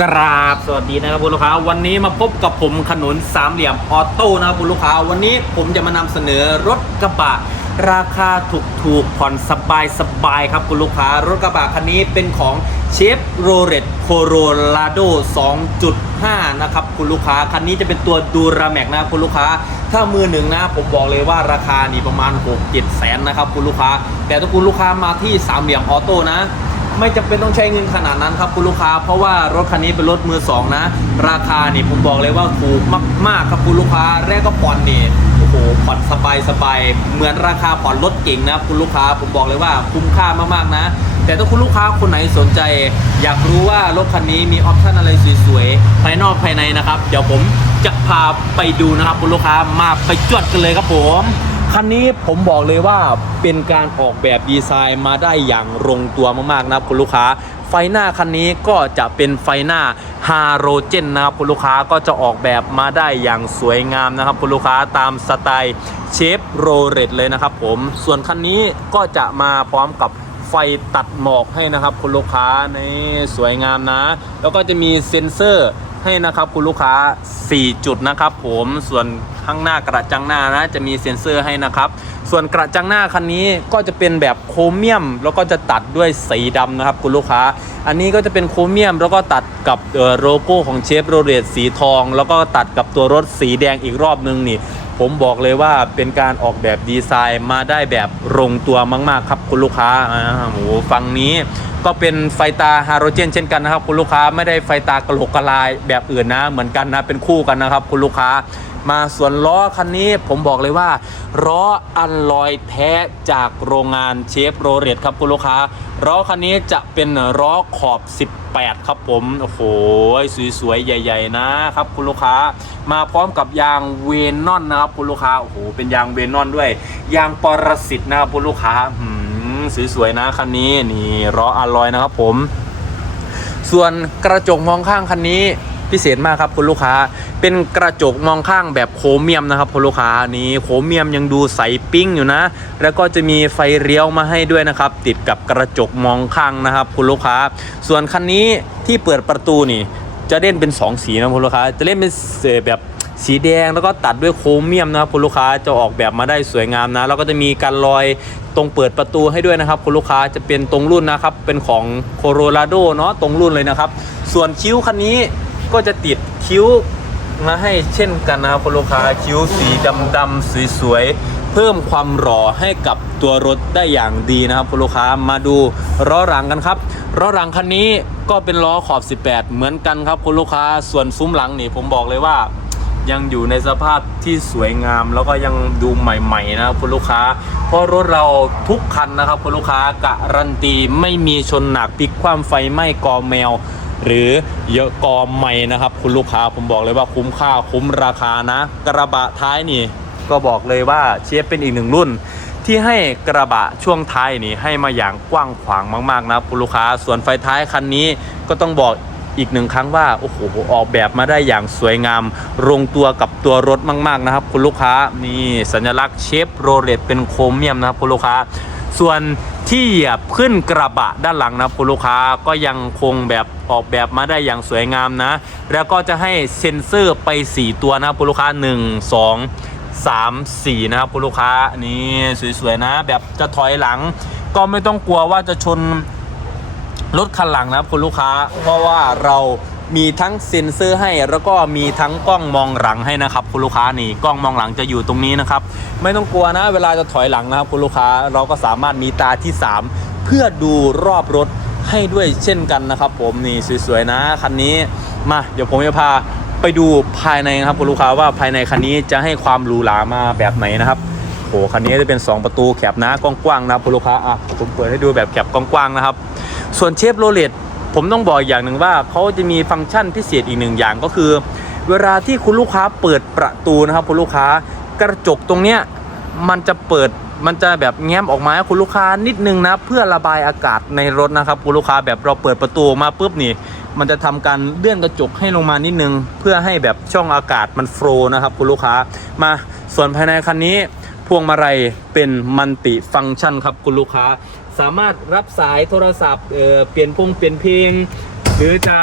กราบสวัสดีนะครับคุณลูกค้า วันนี้มาพบกับผมขนุนสามเหลี่ยมออโต้นะครับคุณลูกค้า วันนี้ผมจะมานำเสนอรถกระบะราคาถูกถูกๆผ่อนสบายสบายๆครับคุณลูกค้ารถกระบะคันนี้เป็นของเชฟโรเลตโคโรลาโด 2.5 นะครับคุณลูกค้า คันนี้จะเป็นตัวดูราแม็กนะคุณลูกค้า ถ้ามือหนึ่งนะผมบอกเลยว่าราคานี่ประมาณ 6-7 แสนนะครับคุณลูกค้า แต่ถ้าคุณลูกค้ามาที่สามเหลี่ยมออโต้นะ ไม่จำเป็นต้องใช้เงินขนาดนั้นครับคุณลูกค้า เพราะว่ารถคันนี้เป็นรถมือสองนะ ราคานี่ผมบอกเลยว่าถูกมากๆครับคุณลูกค้าแรกก็ผ่อนนี่โอ้โหผ่อนสบายสบายๆเหมือนราคาผ่อนรถเก่งนะคุณลูกค้าผมบอกเลยว่าคุ้มค่ามากๆนะ แต่ถ้าคุณลูกค้าคนไหนสนใจ อยากรู้ว่ารถคันนี้มีออปชั่นอะไรสวยๆภายนอกภายในนะครับ เดี๋ยวผมจะพาไปดูนะครับคุณลูกค้ามาไปจวดกันเลยครับผม คันนี้ผมบอกเลยว่าเป็นการออกแบบดีไซน์มาได้อย่างลงตัวมากๆนะครับคุณลูกค้า ไฟหน้าคันนี้ก็จะเป็นไฟหน้าฮาโรเจนนะครับคุณลูกค้าก็จะออกแบบมาได้อย่างสวยงามนะครับคุณลูกค้าตามสไตล์เชฟโรเลตเลยนะครับผมส่วนคันนี้ก็จะมาพร้อมกับไฟตัดหมอกให้นะครับคุณลูกค้าในสวยงามนะ แล้วก็จะมีเซ็นเซอร์ ให้นะครับคุณลูกค้า 4 จุดนะครับผมส่วนข้างหน้ากระจังหน้านะจะมีเซ็นเซอร์ให้นะครับ ส่วนกระจังหน้าคันนี้ก็จะเป็นแบบโครเมียม แล้วก็จะตัดด้วยสีดำนะครับคุณลูกค้า อันนี้ก็จะเป็นโครเมียม แล้วก็ตัดกับโลโก้ของเชฟโรเลตสีทอง แล้วก็ตัดกับตัวรถสีแดงอีกรอบนึงนี่ ผมบอกเลยว่าเป็นการออกแบบดีไซน์มาได้แบบลงตัวมากๆครับคุณลูกค้าอ่าโหฝั่งนี้ก็เป็นไฟตาฮาโรเจนเช่นกันนะครับ คุณลูกค้าไม่ได้ไฟตากระโหลกกระลายแบบอื่นนะเหมือนกันนะเป็นคู่กันนะครับ คุณลูกค้า มาส่วนล้อคันนี้ผมบอกเลยว่าล้ออันลอยแท้จากโรงงานเชฟโรเลตครับคุณลูกค้าล้อคันนี้จะเป็นล้อขอบ 18 ครับผม โอ้โห สวยๆ ใหญ่ ๆ นะครับคุณลูกค้า มาพร้อมกับยางเวนอนนะครับคุณลูกค้า โอ้โห เป็นยางเวนอนด้วย ยางปรสิตนะครับคุณลูกค้าหืมสวยๆนะคันนี้นี่ล้ออัลลอยนะครับผม ส่วนกระจกมองข้างคันนี้ พิเศษมากครับคุณลูกค้า เป็นกระจกมองข้างแบบโครเมียมนะครับคุณลูกค้านี่โครเมียมยังดูใสปิ้งอยู่นะ แล้วก็จะมีไฟเลี้ยวมาให้ด้วยนะครับ ติดกับกระจกมองข้างนะครับคุณลูกค้า ส่วนคันนี้ที่เปิดประตูนี่ จะเล่นเป็น 2 สีนะคุณลูกค้า จะเล่นเป็นเอ่อแบบสีแดงแล้วก็ตัดด้วยโครเมียมนะครับคุณลูกค้าจะออกแบบมาได้สวยงามนะแล้วก็จะมีการลอยตรงเปิดประตูให้ด้วยนะครับคุณลูกค้าจะเป็นตรงรุ่นนะครับเป็นของโคโรราโดเนาะตรงรุ่นเลยนะครับ ส่วนคิ้วคันนี้ ก็จะติดคิ้วมาให้เช่นกันนะครับคุณลูกค้าคิ้วสีดำๆสวยๆเพิ่มความหล่อให้กับตัวรถได้อย่างดีนะครับคุณลูกค้ามาดูล้อหลังกันครับล้อหลังคันนี้ก็เป็นล้อขอบ 18 เหมือนกันครับคุณลูกค้าส่วนซุ้มหลังนี่ผมบอกเลยว่า ยังอยู่ในสภาพที่สวยงาม แล้วก็ยังดูใหม่ๆนะครับคุณลูกค้า เพราะรถเราทุกคันนะครับคุณลูกค้าการันตีไม่มีชนหนักพลิกคว่ำไฟไหม้กอแมว หรือเยอะกอใหม่นะครับ คุณลูกค้าผมบอกเลยว่าคุ้มค่าคุ้มราคานะ กระบะท้ายนี่ ก็บอกเลยว่าเชียบเป็นอีกหนึ่งรุ่น ที่ให้กระบะช่วงท้ายนี่ให้มาอย่างกว้างขวางมากๆนะคุณลูกค้าส่วนไฟท้ายคันนี้ก็ต้องบอกอีกหนึ่งครั้งว่าโอ้โหออกแบบมาได้อย่างสวยงามลงตัวกับตัวรถมาก ๆ นะครับ คุณลูกค้านี่สัญลักษณ์เชฟโรเลตเป็นโครเมียมนะครับคุณลูกค้า ส่วน ที่เหยียบขึ้นกระบะด้านหลังนะคุณลูกค้าก็ยังคงแบบออกแบบมาได้อย่างสวยงามนะ แล้วก็จะให้เซ็นเซอร์ไป 4 ตัวนะคุณลูกค้า 1 2 3 4 นะครับคุณลูกค้านี่สวยๆนะ แบบจะถอยหลัง ก็ไม่ต้องกลัวว่าจะชนรถคันหลังนะครับคุณลูกค้า เพราะว่าเรา มีทั้งเซ็นเซอร์ให้แล้วก็มีทั้งกล้องมองหลังให้นะครับ คุณลูกค้านี่กล้องมองหลังจะอยู่ตรงนี้นะครับ ไม่ต้องกลัวนะ เวลาจะถอยหลังนะครับ คุณลูกค้าเราก็สามารถมีตาที่ 3 เพื่อดูรอบรถให้ด้วยเช่นกันนะครับ ผมนี่สวยๆนะคันนี้มา เดี๋ยวผมจะพาไปดูภายในนะครับคุณลูกค้าว่าภายในคันนี้จะให้ความหรูหรามาแบบไหนนะครับโอ้คันนี้จะเป็น 2 ประตูแคบนะกว้างๆนะครับคุณลูกค้าอะผมเปิดให้ดูแบบแคบกว้างๆนะครับ ส่วนเชฟโรเลต ผมต้องบอกอย่างหนึ่งว่าเขาจะมีฟังก์ชันพิเศษอีกหนึ่งอย่างก็คือ เวลาที่คุณลูกค้าเปิดประตูนะครับคุณลูกค้ากระจกตรงเนี้ยมันจะเปิดมันจะแบบแง้มออกมาให้คุณลูกค้านิดนึงนะเพื่อระบายอากาศในรถนะครับคุณลูกค้าแบบเราเปิดประตูมาปุ๊บนี่ มันจะทำการเลื่อนกระจกให้ลงมานิดนึง เพื่อให้แบบช่องอากาศมันโฟลว์นะครับคุณลูกค้ามาส่วนภายในคันนี้พวงมาลัยเป็นมัลติฟังก์ชันครับคุณลูกค้าสามารถรับสายโทรศัพท์เเปลี่ยนพงเปลี่ยนเพลง หรือจะ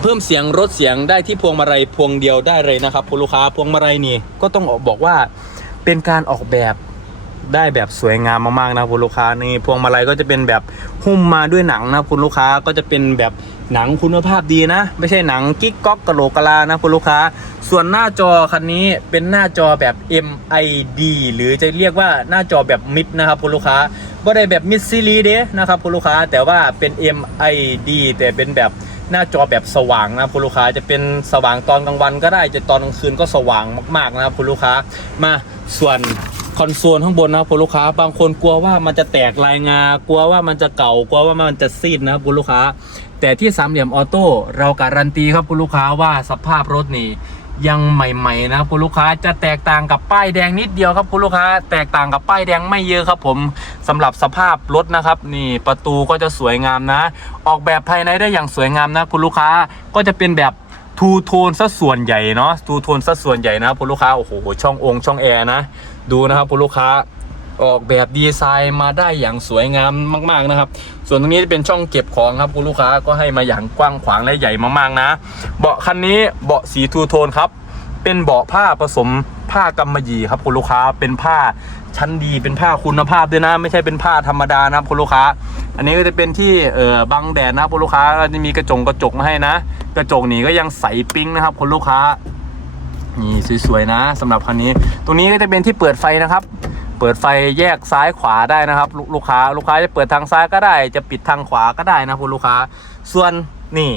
เพิ่มเสียงรถเสียงได้ที่พวงมาลัยพวงเดียวได้เลยนะครับคุณลูกค้าพวงมาลัยนี่ก็ต้องบอกว่าเป็นการออกแบบได้แบบสวยงามมากๆนะคุณลูกค้านี่พวงมาลัยก็จะเป็นแบบหุ้มมาด้วยหนังนะคุณลูกค้าก็จะเป็นแบบหนังคุณภาพดีนะ ไม่ใช่หนังกิ๊กก๊อกกะโหลกกะลานะคุณลูกค้า ส่วนหน้าจอคันนี้เป็นหน้าจอแบบ MID หรือจะเรียกว่าหน้าจอแบบมิดนะครับคุณลูกค้า บ่ได้แบบมิดซีรีเด้นะครับคุณลูกค้าแต่ว่าเป็น MID แต่เป็นแบบหน้าจอแบบสว่างนะคุณลูกค้าจะเป็นสว่างตอนกลางวันก็ได้จะตอนกลางคืนก็สว่างมากๆนะครับคุณลูกค้ามาส่วนคอนโซลข้างบนนะครับคุณลูกค้า บางคนกลัวว่ามันจะแตกลายงากลัวว่ามันจะเก่ากลัวว่ามันจะซีดนะครับคุณลูกค้า แต่ที่สามเหลี่ยมออโต้เราการันตีครับคุณลูกค้าว่าสภาพรถนี่ยังใหม่ๆนะครับคุณลูกค้าจะแตกต่างกับป้ายแดงนิดเดียวครับคุณลูกค้า แตกต่างกับป้ายแดงไม่เยอะครับผม สำหรับสภาพรถนะครับ นี่ประตูก็จะสวยงามนะ ออกแบบภายในได้อย่างสวยงามนะคุณลูกค้าก็จะเป็นแบบทูโทนซะส่วนใหญ่เนาะทูโทนซะส่วนใหญ่นะคุณลูกค้าโอ้โหช่ององค์ช่องแอร์นะ ดูนะครับคุณลูกค้าออกแบบดีไซน์มาได้อย่างสวยงามมาก ๆนะครับ ส่วนตรงนี้เป็นช่องเก็บของครับคุณลูกค้าก็ให้มาอย่างกว้างขวางและใหญ่มากๆนะ เบาะคันนี้เบาะสีทูโทนครับ เป็นเบาะผ้าผสมผ้ากำมะหยี่ครับคุณลูกค้าเป็นผ้า ชั้นดีเป็นผ้าคุณภาพด้วยนะ ไม่ใช่เป็นผ้าธรรมดานะครับคุณลูกค้า อันนี้ก็จะเป็นที่เอ่อบังแดดนะครับคุณลูกค้าก็จะมีกระจงกระจกมาให้นะ กระจกนี้ก็ยังใสปิ้งนะครับคุณลูกค้านี่สวยๆนะสำหรับคันนี้ ตรงนี้ก็จะเป็นที่เปิดไฟนะครับ เปิดไฟแยกซ้ายขวาได้นะครับลลูกค้าลูกค้าจะเปิดทางซ้ายก็ได้ จะปิดทางขวาก็ได้นะคุณลูกค้า ส่วนนี่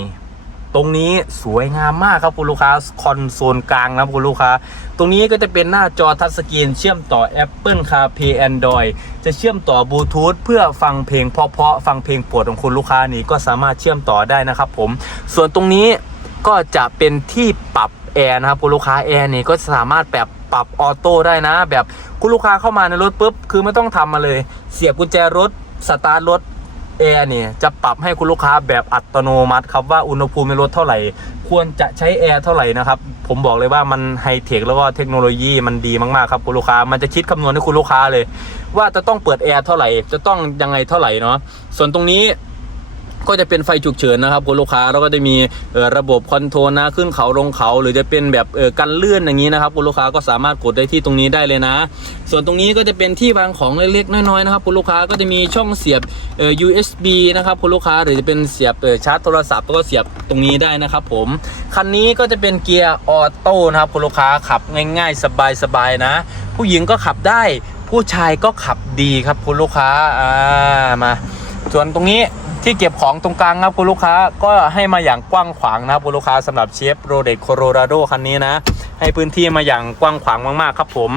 ตรงนี้สวยงามมากครับคุณลูกค้าคอนโซลกลางนะคุณลูกค้า ตรงนี้ก็จะเป็นหน้าจอทัชสกรีนเชื่อมต่อ Apple CarPlay Android จะเชื่อมต่อบลูทูธเพื่อฟังเพลงเพราะๆฟังเพลงโปรดของคุณลูกค้านี้ก็สามารถเชื่อมต่อได้นะครับผม ส่วนตรงนี้ก็จะเป็นที่ปรับแอร์นะครับคุณลูกค้าแอร์นี่ก็สามารถแบบปรับออโต้ได้นะ แบบคุณลูกค้าเข้ามาในรถปุ๊บคือไม่ต้องทำมาเลย เสียบกุญแจรถสตาร์ทรถ แอร์เนี่ยจะปรับให้คุณลูกค้าแบบอัตโนมัติครับว่าอุณหภูมิในรถเท่าไหร่ ควรจะใช้แอร์เท่าไหร่นะครับ ผมบอกเลยว่ามันไฮเทคแล้วก็เทคโนโลยีมันดีมากๆครับคุณลูกค้า มันจะคิดคำนวณให้คุณลูกค้าเลย ว่าจะต้องเปิดแอร์เท่าไหร่ จะต้องยังไงเท่าไหร่เนาะส่วนตรงนี้ ก็จะเป็นไฟฉุกเฉินนะครับคุณลูกค้าแล้วก็จะมีระบบคอนโทรลนะขึ้นเขาลงเขา หรือจะเป็นแบบกันเลื่อนอย่างนี้นะครับคุณลูกค้าก็สามารถกดได้ที่ตรงนี้ได้เลยนะ ส่วนตรงนี้ก็จะเป็นที่วางของเล็กๆน้อยๆนะครับคุณลูกค้าก็จะมีช่องเสียบ USB นะครับคุณลูกค้าหรือจะเป็นเสียบชาร์จโทรศัพท์แล้วก็เสียบตรงนี้ได้นะครับผมคันนี้ก็จะเป็นเกียร์ออโต้นะครับคุณลูกค้าขับง่าย ๆ สบายๆนะ ผู้หญิงก็ขับได้ผู้ชายก็ขับดีครับคุณลูกค้าอ่ามา ส่วนตรงนี้ ที่เก็บของตรงกลางครับคุณลูกค้าก็ให้มาอย่างกว้างขวางนะครับคุณลูกค้าสำหรับเชฟโรเดตโคโรราโดคันนี้นะ ให้พื้นที่มาอย่างกว้างขวางมากๆครับผม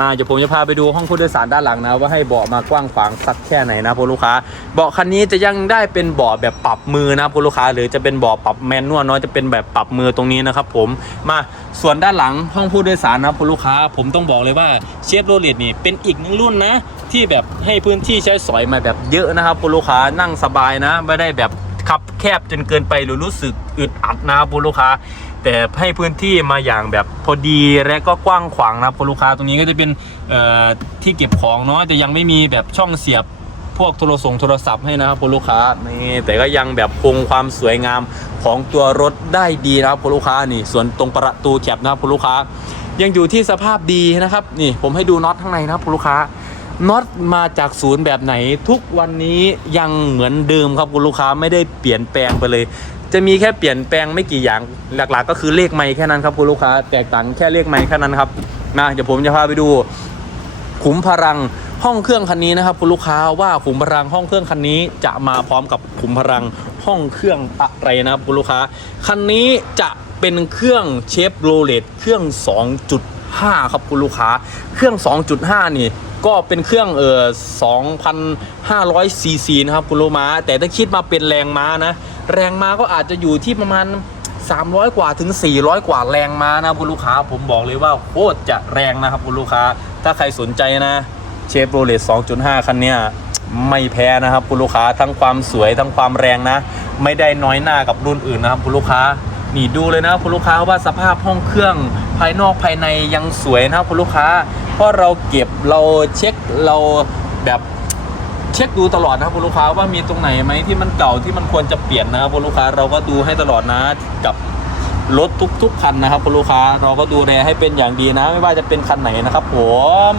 มาเดี๋ยวผมจะพาไปดูห้องผู้โดยสารด้านหลังนะ ว่าให้เบาะมากว้างขวางสักแค่ไหนนะคุณลูกค้าเบาะคันนี้จะยังได้เป็นเบาะแบบปรับมือนะคุณลูกค้า หรือจะเป็นเบาะปรับแมนนวลเนาะจะเป็นแบบปรับมือตรงนี้นะครับผมมาส่วนด้านหลังห้องผู้โดยสารนะคุณลูกค้า ผมต้องบอกเลยว่าเชฟโรเลตนี่เป็นอีกหนึ่งรุ่นนะ ที่แบบให้พื้นที่ใช้สอยมาแบบเยอะนะครับคุณลูกค้านั่งสบายนะ ไม่ได้แบบขับแคบจนเกินไปหรือรู้สึกอึดอัดนะครับคุณลูกค้า แต่ให้พื้นที่มาอย่างแบบพอดีและก็กว้างขวางนะครับคุณลูกค้าตรงนี้ก็จะเป็นที่เก็บของเนาะแต่ยังไม่มีแบบช่องเสียบพวกโทรส่งโทรศัพท์ให้นะครับคุณลูกค้านี่แต่ก็ยังแบบคงความสวยงามของตัวรถได้ดีนะครับคุณลูกค้านี่ส่วนตรงประตูแคปนะครับคุณลูกค้า ยังอยู่ที่สภาพดีนะครับนี่ผมให้ดูน็อตข้างในนะครับคุณลูกค้า น็อตมาจากศูนย์แบบไหน ทุกวันนี้ยังเหมือนเดิมครับคุณลูกค้าไม่ได้เปลี่ยนแปลงไปเลย จะมีแค่เปลี่ยนแปลงไม่กี่อย่างหลักๆ ก็คือเลขไม้แค่นั้นครับคุณลูกค้าแตกต่างแค่เลขไม้แค่นั้นครับมาเดี๋ยวผมจะพาไปดู ขุมพลังห้องเครื่องคันนี้นะครับคุณลูกค้าว่าขุมพลังห้องเครื่องคันนี้จะมาพร้อมกับขุมพลังห้องเครื่องอะไรนะครับคุณลูกค้าคันนี้จะเป็นเครื่องเชฟโรเลตเครื่อง 2.5 ครับคุณลูกค้า เครื่อง 2.5 นี่ก็เป็นเครื่องเออ2,500ซีซีนะครับคุณลูกม้า แต่ถ้าคิดมาเป็นแรงม้านะ แรงม้าก็อาจจะอยู่ที่ประมาณ 300 กว่าถึง 400 กว่าแรงม้านะคุณลูกค้า ผมบอกเลยว่าโคตรจะแรงนะครับคุณลูกค้า ถ้าใครสนใจนะเชฟโรเลต2.5 คันเนี้ยไม่แพ้นะครับคุณลูกค้าทั้งความสวยทั้งความแรงนะ ไม่ได้น้อยหน้ากับรุ่นอื่นนะครับคุณลูกค้า นี่ดูเลยนะคุณลูกค้าว่าสภาพห้องเครื่องภายนอกภายในยังสวยนะครับคุณลูกค้า เพราะเราเก็บเราเช็คเราแบบเช็คดูตลอดนะครับคุณลูกค้าว่ามีตรงไหนไหมที่มันเก่าที่มันควรจะเปลี่ยนนะครับคุณลูกค้าเราก็ดูให้ตลอดนะกับรถทุกๆคันนะครับคุณลูกค้าเราก็ดูแลให้เป็นอย่างดีนะ ไม่ว่าจะเป็นคันไหนนะครับผม